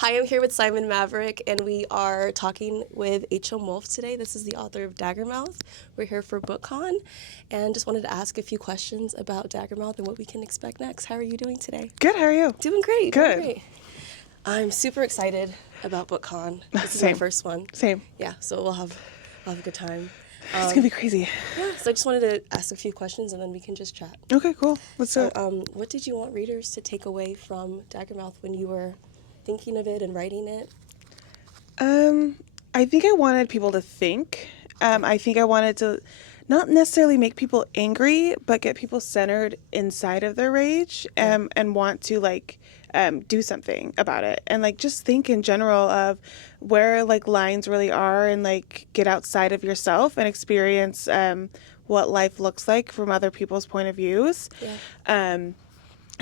Hi, I'm here with Simon Maverick, and we are talking with Wolfe today. This is the author of Daggermouth. We're here for BookCon, and just wanted to ask a few questions about Daggermouth and what we can expect next. How are you doing today? Good, how are you? Doing great. Good. Doing great. I'm super excited about BookCon. This is Same. my first one. Same. Yeah, so we'll have a good time. It's going to be crazy. Yeah, so I just wanted to ask a few questions, and then we can just chat. Okay, cool. Let's do So, it. what did you want readers to take away from Daggermouth when you were thinking of it and writing it? I think I wanted people to think. I think I wanted to not necessarily make people angry, but get people centered inside of their rage and want to do something about it. And just think in general of where lines really are and get outside of yourself and experience what life looks like from other people's point of views. Yeah.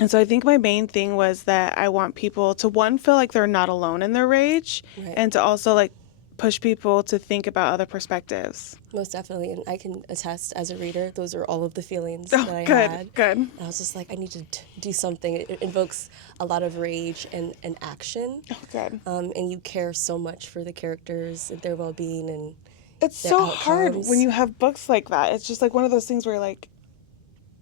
And so I think my main thing was that I want people to, one, feel like they're not alone in their rage, Right. and to also push people to think about other perspectives. Most definitely, and I can attest as a reader, those are all of the feelings that I good, had. good. And I was just like, I need to do something. It invokes a lot of rage and action. Oh, good. And you care so much for the characters, their well-being, and It's their so outcomes. hard when you have books like that. It's just one of those things where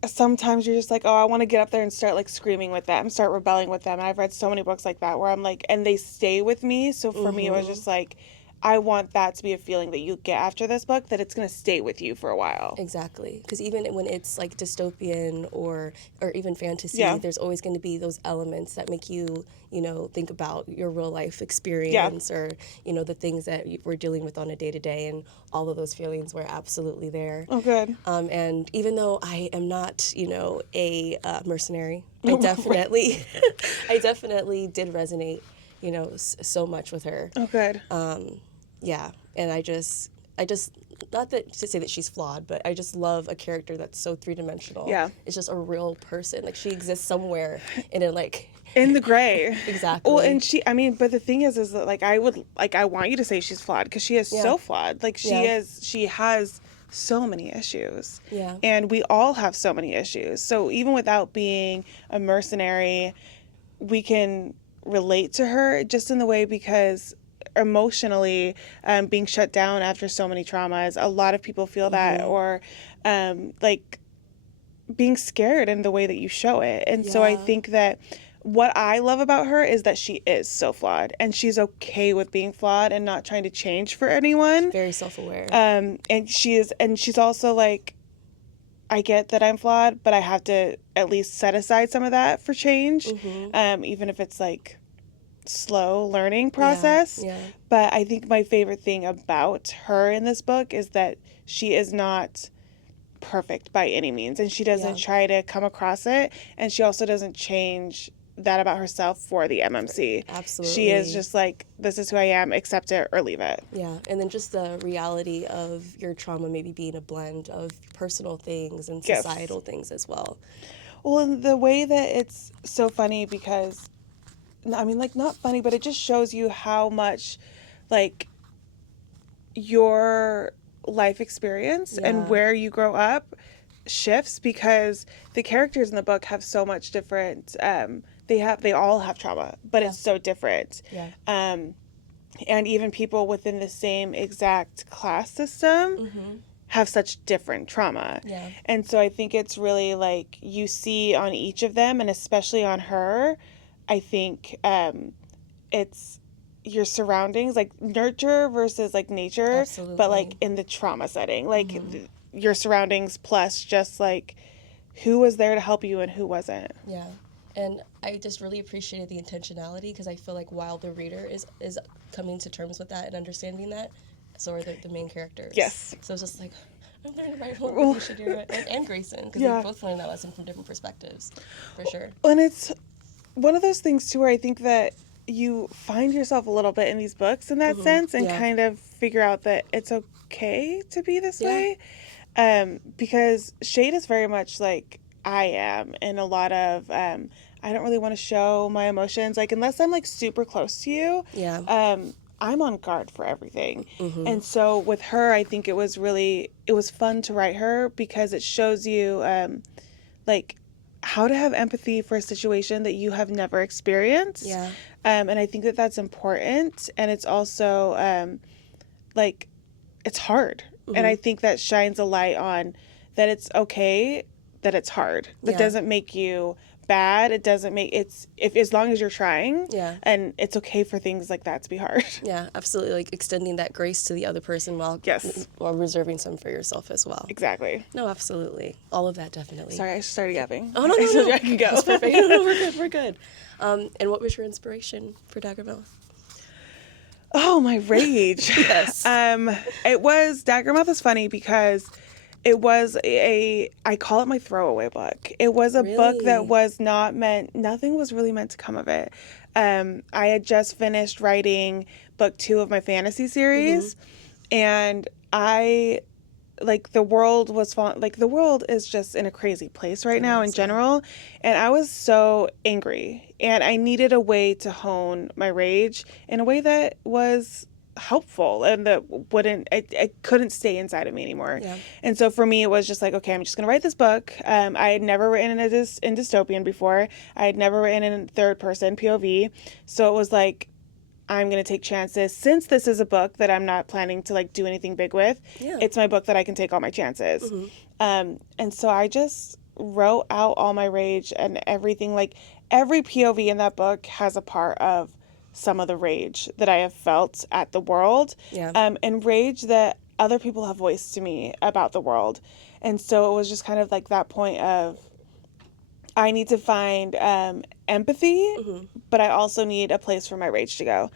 sometimes you're just oh, I want to get up there and start screaming with them, start rebelling with them. And I've read so many books like that where I'm and they stay with me. So for me, it was just I want that to be a feeling that you get after this book, that it's going to stay with you for a while. Exactly, because even when it's dystopian or even fantasy, there's always going to be those elements that make you, think about your real life experience or, the things that we're dealing with on a day-to-day, and all of those feelings were absolutely there. Oh, good. And even though I am not, a mercenary, I definitely, I definitely did resonate, so much with her. Oh, good. Yeah, and I just not that to say that she's flawed, but I just love a character that's so three-dimensional. Yeah. It's just a real person. She exists somewhere in a in the gray. Exactly. Well, and but the thing is that I want you to say she's flawed, because she is so flawed. She has so many issues. Yeah. And we all have so many issues. So even without being a mercenary, we can relate to her just in the way, because emotionally, being shut down after so many traumas, a lot of people feel that, or being scared in the way that you show it. And so I think that what I love about her is that she is so flawed, and she's okay with being flawed and not trying to change for anyone. Very self-aware. And she's also I get that I'm flawed, but I have to at least set aside some of that for change, even if it's slow learning process. Yeah. But I think my favorite thing about her in this book is that she is not perfect by any means, and she doesn't try to come across it, and she also doesn't change that about herself for the MMC. Absolutely. She is just this is who I am, accept it or leave it. Yeah, and then just the reality of your trauma maybe being a blend of personal things and societal things as well. Well, and the way that it's so funny, because not funny, but it just shows you how much your life experience and where you grow up shifts, because the characters in the book have so much different, they all have trauma, but it's so different. Yeah. And even people within the same exact class system have such different trauma. Yeah. And so I think it's really you see on each of them, and especially on her, I think it's your surroundings, nurture versus nature. Absolutely. But in the trauma setting, your surroundings plus just who was there to help you and who wasn't. Yeah. And I just really appreciated the intentionality, because I feel while the reader is coming to terms with that and understanding that, so are the main characters. Yes. So it's just I'm learning to write with Shadira and Grayson, because we both learned that lesson from different perspectives, for sure. And it's one of those things too where I think that you find yourself a little bit in these books in that sense, and kind of figure out that it's okay to be this way. Because Shade is very much like I am in a lot of I don't really want to show my emotions, unless I'm super close to you. I'm on guard for everything. And so with her, I think it was fun to write her, because it shows you how to have empathy for a situation that you have never experienced. Yeah. And I think that that's important. And it's also like, it's hard. And I think that shines a light on that it's okay that it's hard. That doesn't make you bad. It doesn't make as long as you're trying. Yeah. And it's okay for things like that to be hard. Yeah, absolutely. Like extending that grace to the other person while reserving some for yourself as well. Exactly. No, absolutely. All of that, definitely. Sorry, I started yapping. Oh, no. I can go. That's perfect. No, we're good. And what was your inspiration for Daggermouth? Oh, my rage. Yes. It was, Daggermouth is funny because it was I call it my throwaway book. It was a book that was not meant, nothing was really meant to come of it. I had just finished writing book 2 of my fantasy series, and the world is just in a crazy place right now in general, and I was so angry, and I needed a way to hone my rage in a way that was helpful and that I couldn't stay inside of me anymore. Yeah. And so for me, it was just like, okay, I'm just going to write this book. I had never written in dystopian before. I had never written in third person POV. So it was like, I'm going to take chances. Since this is a book that I'm not planning to like do anything big with, it's my book that I can take all my chances. And so I just wrote out all my rage and everything. Like every POV in that book has a part of some of the rage that I have felt at the world, and rage that other people have voiced to me about the world. And so it was just kind of like that point of, I need to find empathy, but I also need a place for my rage to go.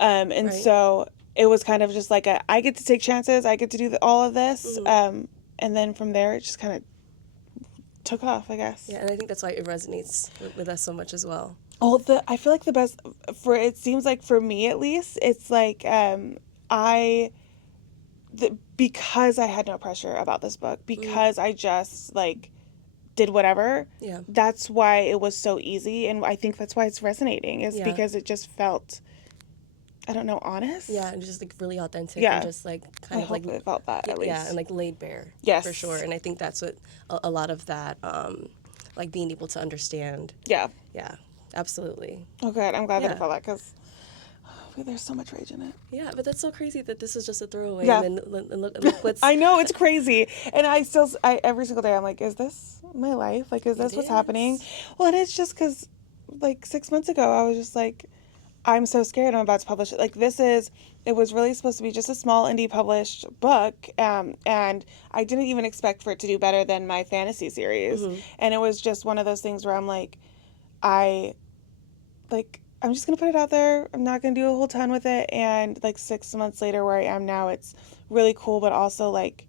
So it was kind of just like I get to take chances, I get to do all of this, and then from there it just kind of took off, I guess. Yeah, and I think that's why it resonates with us so much as well. Oh, I feel like the best it seems like for me at least, it's like because I had no pressure about this book, because I just like did whatever. Yeah. That's why it was so easy, and I think that's why it's resonating is because it just felt, I don't know, honest. Yeah, and just like really authentic and just like kind I of like it felt that at least. Yeah, and like laid bare. Yes. For sure. And I think that's what a lot of that like being able to understand. Yeah. Yeah. Absolutely. Oh, good. I'm glad that I felt that because there's so much rage in it. Yeah, but that's so crazy that this is just a throwaway. Yeah. And then look what's... I know, it's crazy. And I every single day I'm like, is this my life? Like, is this what's happening? Well, and it's just because, like, 6 months ago, I was just like, I'm so scared I'm about to publish it. Like, it was really supposed to be just a small indie published book. And I didn't even expect for it to do better than my fantasy series. And it was just one of those things where I'm like, I'm just going to put it out there. I'm not going to do a whole ton with it. And like 6 months later where I am now, it's really cool. But also like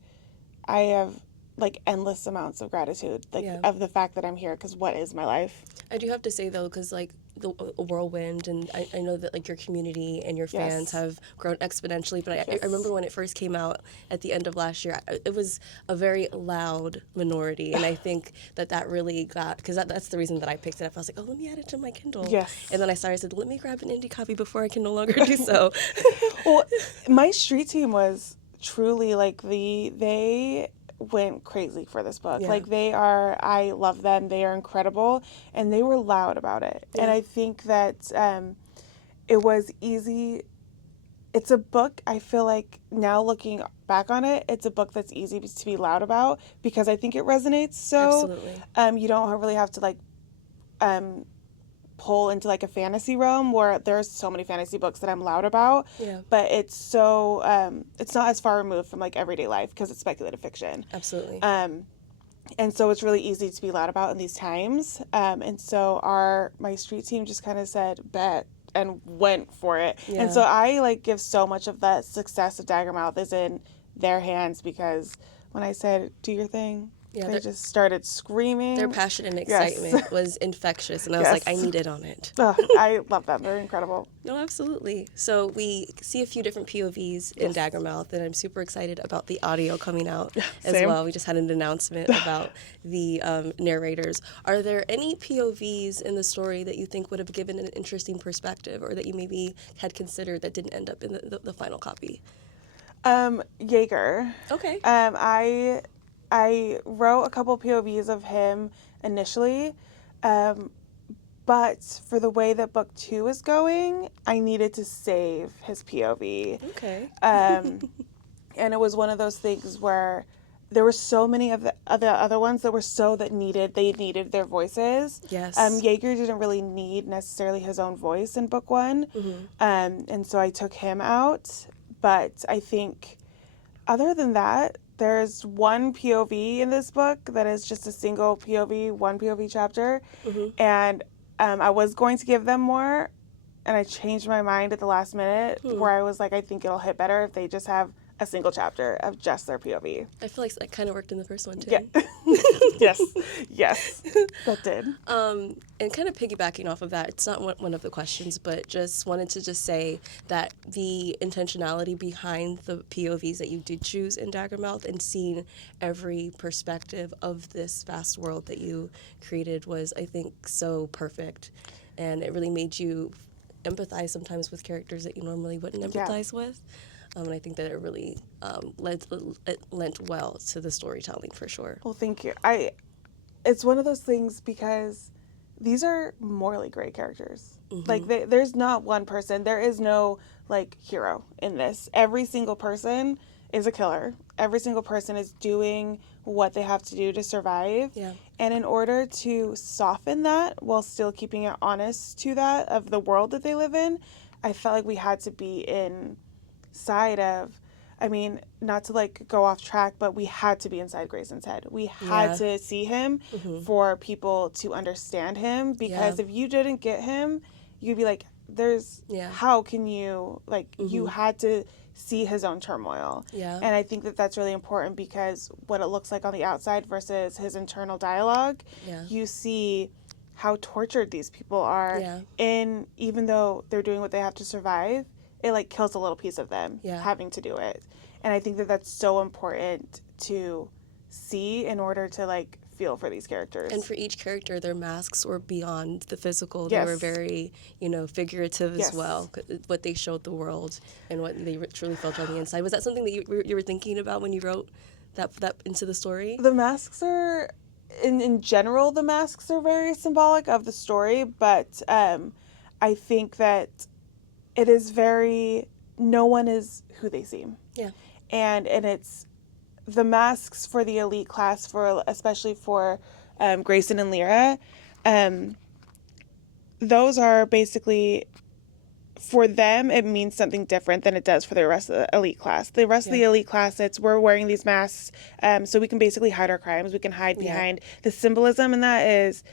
I have like endless amounts of gratitude of the fact that I'm here. Because what is my life? I do have to say though, because like the whirlwind, and I know that like your community and your fans have grown exponentially, but I remember when it first came out at the end of last year, it was a very loud minority, and I think that really got, because that's the reason that I picked it up. I was like, oh, let me add it to my Kindle. And then I said, let me grab an indie copy before I can no longer do so. Well, my street team was truly like they went crazy for this book. Like I love them. They are incredible, and they were loud about it. And I think that it was easy. It's a book, I feel like now looking back on it, it's a book that's easy to be loud about because I think it resonates. So you don't really have to like pull into like a fantasy realm where there's so many fantasy books that I'm loud about, but it's so it's not as far removed from like everyday life because it's speculative fiction. Absolutely. And so it's really easy to be loud about in these times. And so my street team just kind of said bet and went for it. And so I like give so much of the success of Daggermouth is in their hands because when I said do your thing, they just started screaming. Their passion and excitement was infectious, and I was like, I need it on it. I love them. They're incredible. No, absolutely. So we see a few different POVs in Daggermouth, and I'm super excited about the audio coming out as well. We just had an announcement about the narrators. Are there any POVs in the story that you think would have given an interesting perspective, or that you maybe had considered that didn't end up in the final copy? Jaeger. Okay. I wrote a couple POVs of him initially, but for the way that book 2 is going, I needed to save his POV. Okay. And it was one of those things where there were so many of the other ones that were they needed their voices. Yes. Yeager didn't really need necessarily his own voice in book 1. And so I took him out. But I think other than that, there's one POV in this book that is just a single POV, one POV chapter. And I was going to give them more, and I changed my mind at the last minute where I was like, I think it'll hit better if they just have a single chapter of just their POV. I feel like that kind of worked in the first one, too. Yeah. Yes, that did. And kind of piggybacking off of that, it's not one of the questions, but just wanted to just say that the intentionality behind the POVs that you did choose in Daggermouth and seeing every perspective of this vast world that you created was, I think, so perfect. And it really made you empathize sometimes with characters that you normally wouldn't empathize with. And I think that it really lent well to the storytelling for sure. Well, thank you. It's one of those things because these are morally great characters. Like, there's not one person. There is no, like, hero in this. Every single person is a killer. Every single person is doing what they have to do to survive. Yeah. And in order to soften that while still keeping it honest to that of the world that they live in, I felt like we had to be inside of, I mean, not to like go off track, but we had to be inside Grayson's head. We had to see him for people to understand him, because if you didn't get him, you'd be like, how can you, like, you had to see his own turmoil. And I think that that's really important, because what it looks like on the outside versus his internal dialogue, you see how tortured these people are. And even though they're doing what they have to survive, it like kills a little piece of them having to do it. And I think that that's so important to see in order to like feel for these characters. And for each character, their masks were beyond the physical. They were very, figurative as well. What they showed the world and what they truly felt on the inside. Was that something that you were thinking about when you wrote that into the story? The masks are, in general, the masks are very symbolic of the story, but I think that it is very, no one is who they seem. Yeah. And it's the masks for the elite class, especially for Grayson and Lyra, those are basically, for them, it means something different than it does for the rest of the elite class. The rest of the elite class, we're wearing these masks so we can basically hide our crimes. We can hide behind, the symbolism in that is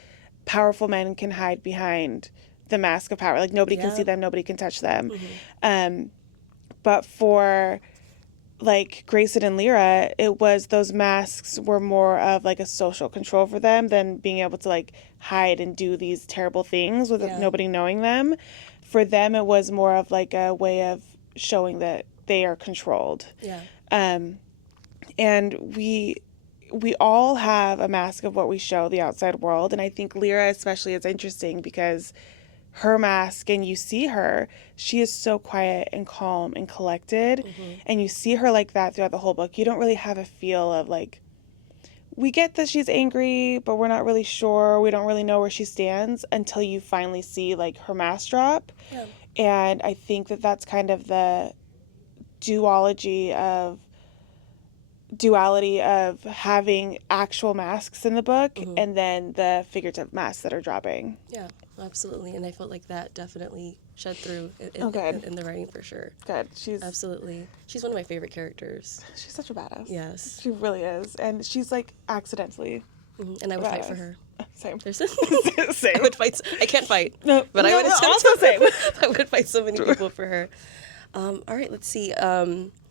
powerful men can hide behind the mask of power. Like, nobody can see them, nobody can touch them. But for like Grayson and Lyra, it was, those masks were more of like a social control for them than being able to like hide and do these terrible things with nobody knowing them. For them, it was more of like a way of showing that they are controlled. And we all have a mask of what we show the outside world. And I think Lyra especially is interesting because her mask, and you see her, she is so quiet and calm and collected, and you see her like that throughout the whole book. You don't really have a feel of like, we get that she's angry, but we're not really sure, we don't really know where she stands until you finally see like her mask drop. And I think that that's kind of the duality of having actual masks in the book and then the figurative masks that are dropping. Absolutely, and I felt like that definitely shed through in the writing for sure. Good. She's one of my favorite characters. She's such a badass. Yes, she really is, and she's like accidentally. And I would fight for her. Same. Same. I can't fight. No, but I would also same. I would fight so many people for her. All right, let's see.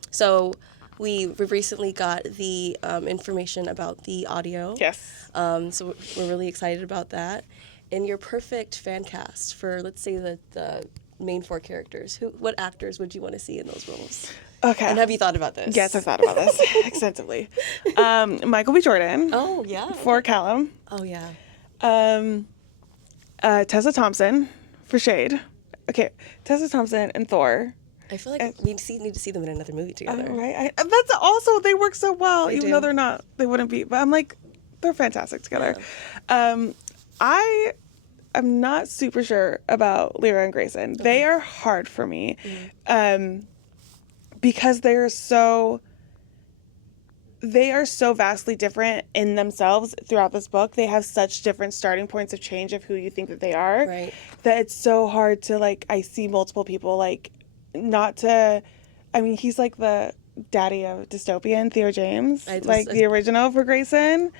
So we've recently got the information about the audio. Yes. So we're really excited about that. And your perfect fan cast for, let's say, the main 4 characters. What actors would you want to see in those roles? Okay. And have you thought about this? Yes, I've thought about this extensively. Michael B. Jordan. Oh, yeah. For Callum. Oh, yeah. Tessa Thompson for Shade. Okay, Tessa Thompson and Thor. I feel like we need to see them in another movie together. Right. That's also, they work so well, even though they're not, they wouldn't be, but I'm like, they're fantastic together. Yeah. I am not super sure about Lyra and Grayson. Okay. They are hard for me. Mm-hmm. Because they are so vastly different in themselves throughout this book. They have such different starting points of change of who you think that they are. Right. That it's so hard to, like, I see multiple people, like, not to, I mean, he's like the daddy of dystopian, Theo James, the original for Grayson.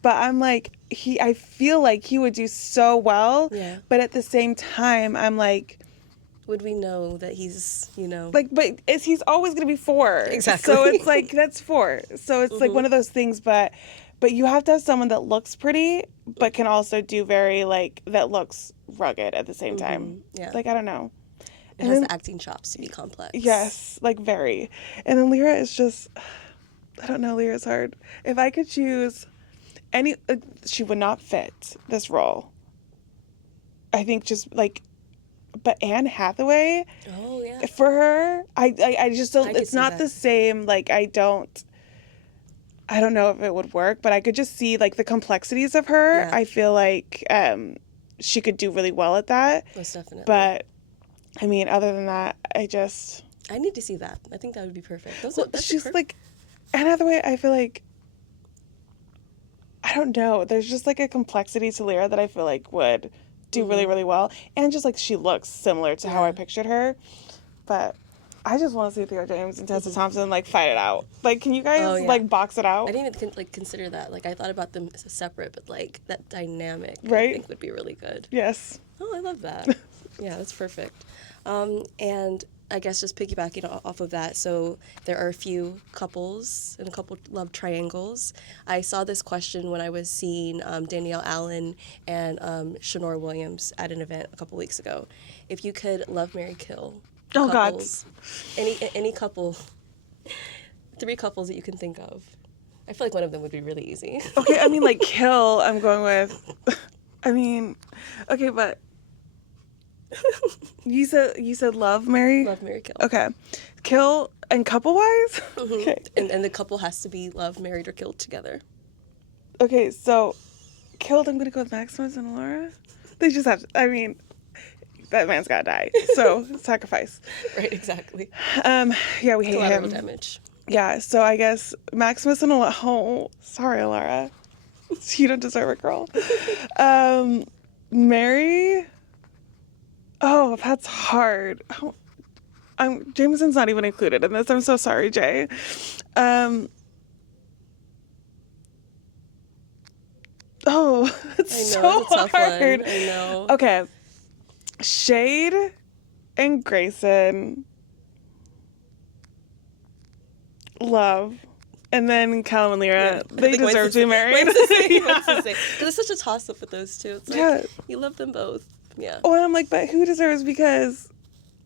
But I'm like, I feel like he would do so well. Yeah. But at the same time, I'm like, would we know that he's, like, but he's always going to be 4. Exactly. So it's like, that's 4. So it's like one of those things, but you have to have someone that looks pretty, but can also do very, like, that looks rugged at the same time. Yeah. Like, I don't know. It has the acting chops to be complex. Yes, like, very. And then Lyra is just, I don't know, Lyra's hard. If I could choose she would not fit this role. I think just, like, but Anne Hathaway, for her, I just don't, it's not the same, like, I don't know if it would work, but I could just see, like, the complexities of her. Yeah. I feel like she could do really well at that. Most definitely. But, I mean, other than that, I need to see that. I think that would be perfect. She's like, Anne Hathaway, I feel like, I don't know, there's just, like, a complexity to Lyra that I feel like would do really, really well. And just, like, she looks similar to how I pictured her. But I just want to see Theo James and Tessa Thompson, like, fight it out. Like, can you guys, like, box it out? I didn't even, consider that. Like, I thought about them as separate, but, like, that dynamic, right? I think would be really good. Yes. Oh, I love that. Yeah, that's perfect. And I guess just piggybacking off of that, so there are a few couples and a couple love triangles. I saw this question when I was seeing Danielle Allen and Shanora Williams at an event a couple weeks ago. If you could love, marry, kill couples, any couple, 3 couples that you can think of. I feel like one of them would be really easy. Okay, I mean, like, kill, I'm going with, I mean, okay, but you said love, marry? Love, marry, kill. Okay. Kill and couple-wise? Mm-hmm. Okay. And the couple has to be loved, married, or killed together. Okay, so killed, I'm going to go with Maximus and Laura. They just have to, I mean, that man's got to die. So, sacrifice. Right, exactly. Yeah, we hate collateral him. Damage. Yeah, so I guess Maximus and Laura. Oh, sorry, Laura. You don't deserve it, girl. Mary. Oh, that's hard. Jameson's not even included in this. I'm so sorry, Jay. It's so hard. One. I know. Okay. Shade and Grayson. Love. And then Callum and Lyra, they deserve to be married. What's the same? Because it's such a toss-up with those two. It's like, you love them both. Yeah. Oh, and I'm like, but who deserves? Because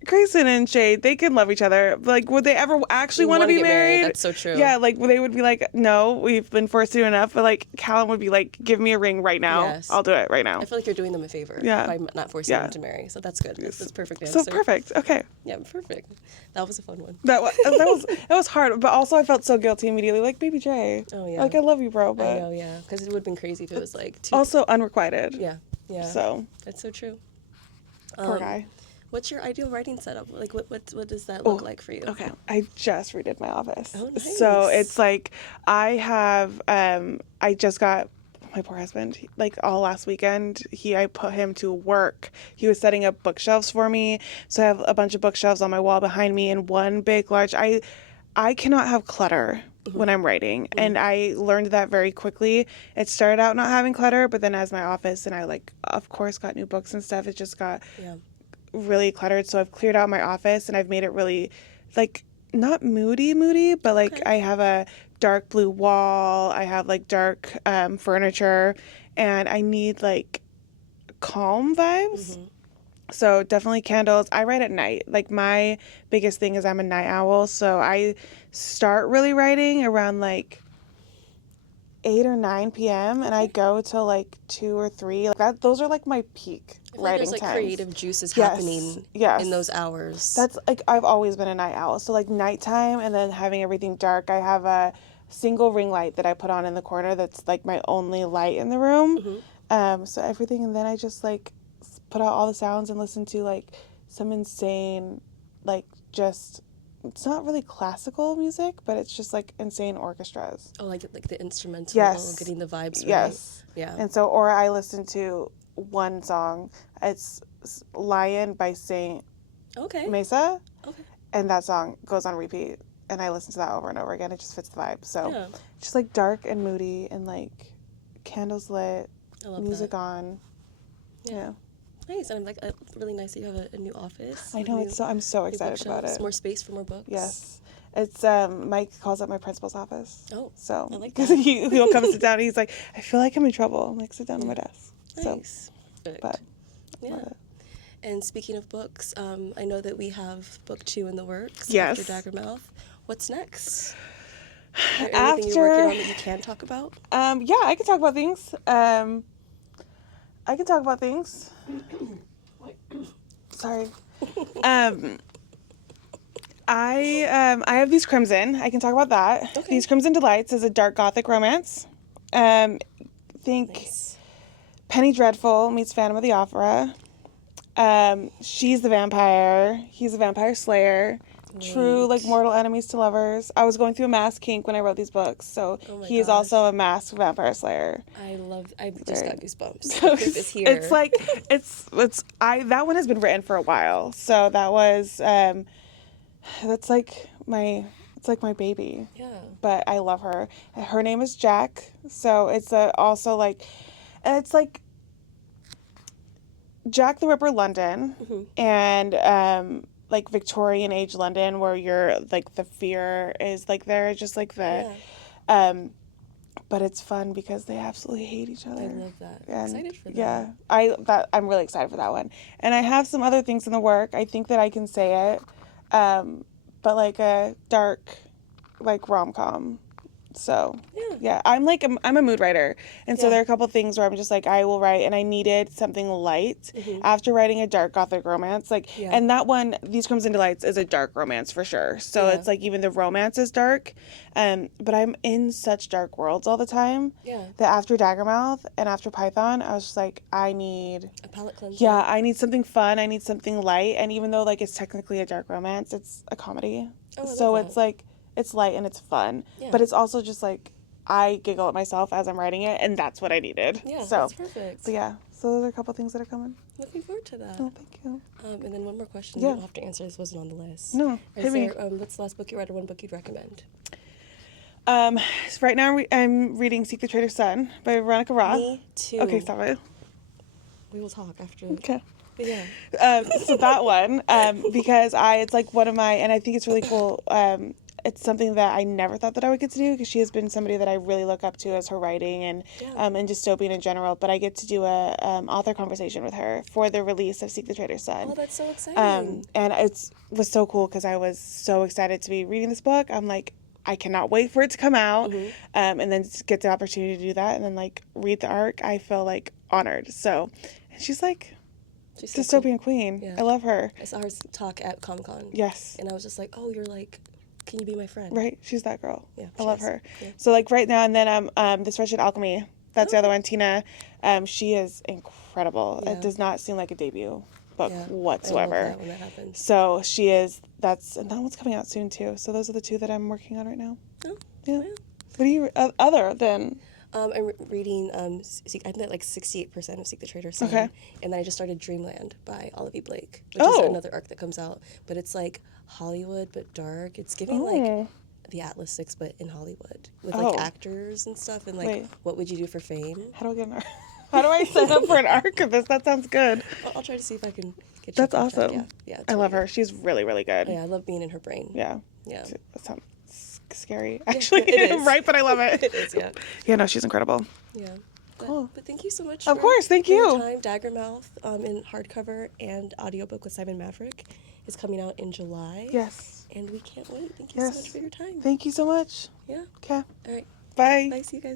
Grayson and Shade, they can love each other. Like, would they ever actually want to be married? That's so true. Yeah, like, they would be like, no, we've been forced to do enough. But, like, Callum would be like, give me a ring right now. Yes. I'll do it right now. I feel like you're doing them a favor by not forcing them to marry. So that's good. That's perfect answer. So perfect. Okay. Yeah, perfect. That was a fun one. That was hard. But also I felt so guilty immediately. Like, baby Jay. Oh, yeah. Like, I love you, bro. But I know, yeah. Because it would have been crazy if it was, like, also unrequited. Yeah. Yeah. So. That's so true. Poor guy. What's your ideal writing setup? Like, what does that look like for you? Okay, I just redid my office. Oh, nice. So it's like I have, I just got my poor husband, like all last weekend, I put him to work. He was setting up bookshelves for me. So I have a bunch of bookshelves on my wall behind me and one big, large, I cannot have clutter when I'm writing. And I learned that very quickly. It started out not having clutter, but then as my office and I, like, of course, got new books and stuff, it just got really cluttered. So I've cleared out my office and I've made it really, like, not moody, but, like, I have a dark blue wall. I have, like, dark furniture. And I need, like, calm vibes. So definitely candles. I write at night. Like, my biggest thing is I'm a night owl. So I start really writing around, like, 8 or 9 p.m. and I go till like 2 or 3. Like that, those are like my peak writing there's, times. Creative juices happening in those hours. That's like, I've always been a night owl. So like nighttime and then having everything dark. I have a single ring light that I put on in the corner that's like my only light in the room. So everything, and then I just like put out all the sounds and listen to like some insane, like just, it's not really classical music, but it's just like insane orchestras. Oh, like the instrumental, getting the vibes right. Yes. Yeah. And so, or I listen to one song. It's Lion by Saint Mesa. Okay. And that song goes on repeat. And I listen to that over and over again. It just fits the vibe. So just like dark and moody and like candles lit, music on. Yeah. Nice. And I'm like, really nice that you have a new office. I know. I'm so excited about it. More space for more books. Yes. It's Mike calls it my principal's office. Oh, so I like that. He'll come sit down and he's like, I feel like I'm in trouble. I'm like, sit down on my desk. Nice. So, but yeah. And speaking of books, I know that we have book 2 in the works. Yes. After Daggermouth. What's next? Anything you're working on that you can talk about? Yeah, I can talk about things. Sorry. I have These Crimson. I can talk about that. Okay. These Crimson Delights is a dark gothic romance. Nice. Penny Dreadful meets Phantom of the Opera. She's the vampire. He's a vampire slayer. Right. True, like, mortal enemies to lovers. I was going through a mask kink when I wrote these books, so he is also a masked vampire slayer. I just got goosebumps. The proof is here. It's like, that one has been written for a while, so that was, that's like my baby. Yeah. But I love her. Her name is Jack, so it's also like, and it's like Jack the Ripper London, and like Victorian age London, where you're like the fear is like there, just like the but it's fun because they absolutely hate each other. I love that. And, I'm excited for that. Yeah, I'm really excited for that one. And I have some other things in the work. I think that I can say it, but like a dark, like rom-com. So yeah, I'm a mood writer, and so there are a couple things where I'm just like, I will write, and I needed something light after writing a dark gothic romance, and that one, These Crimson Delights, is a dark romance for sure. So it's like even the romance is dark, but I'm in such dark worlds all the time that after Daggermouth and after Python, I was just like, I need a palate cleanser. Yeah, I need something fun. I need something light, and even though like it's technically a dark romance, it's a comedy. So it's like, it's light and it's fun, but it's also just like, I giggle at myself as I'm writing it, and that's what I needed. Yeah, so, that's perfect. So yeah, so those are a couple things that are coming. Looking forward to that. Oh, thank you. And then one more question. You don't have to answer. This wasn't on the list. No, hit me. What's the last book you read, or one book you'd recommend? So right now I'm reading Seek the Traitor's Son by Veronica Roth. Me too. Okay, stop it. We will talk after. Okay. But yeah. So that one, because it's like one of my, and I think it's really cool. It's something that I never thought that I would get to do, because she has been somebody that I really look up to as her writing and dystopian in general. But I get to do a author conversation with her for the release of Seek the Traitor's Son. Oh, that's so exciting. And it was so cool because I was so excited to be reading this book. I'm like, I cannot wait for it to come out, and then get the opportunity to do that and then like read the arc. I feel like honored. So, and she's like, she's so dystopian cool. Queen. Yeah. I love her. I saw her talk at Comic-Con. Yes. And I was just like, oh, you're like, can you be my friend? Right. She's that girl. Yeah. I love her. Yeah. So like right now, and then This Wretched Alchemy. That's the other one. Tina. She is incredible. Yeah. It does not seem like a debut book whatsoever. I love that when that happens. So she is. And that one's coming out soon too. So those are the two that I'm working on right now. Oh. Yeah. What are you other than? I'm reading, I'm at like 68% of Seek the Traitor's Son. Okay. And then I just started Dreamland by Olivia Blake, which is another arc that comes out. But it's like Hollywood, but dark. It's giving like the Atlas 6, but in Hollywood. With like actors and stuff. And like, what would you do for fame? How do I get an arc? How do I sign up for an arc of this? That sounds good. I'll try to see if I can get you. That's awesome. Yeah. I love her. She's really, really good. Yeah, I love being in her brain. Yeah. Yeah. That sounds scary, actually. It is. Right, but I love it. It is, yeah. Yeah, no, she's incredible. Yeah. Cool. But thank you so much. Of course, thank you. Your time. Daggermouth in hardcover and audiobook with Simon Maverick is coming out in July. Yes. And we can't wait. Thank you so much for your time. Thank you so much. Yeah. Okay. All right. Bye. Bye. See you guys.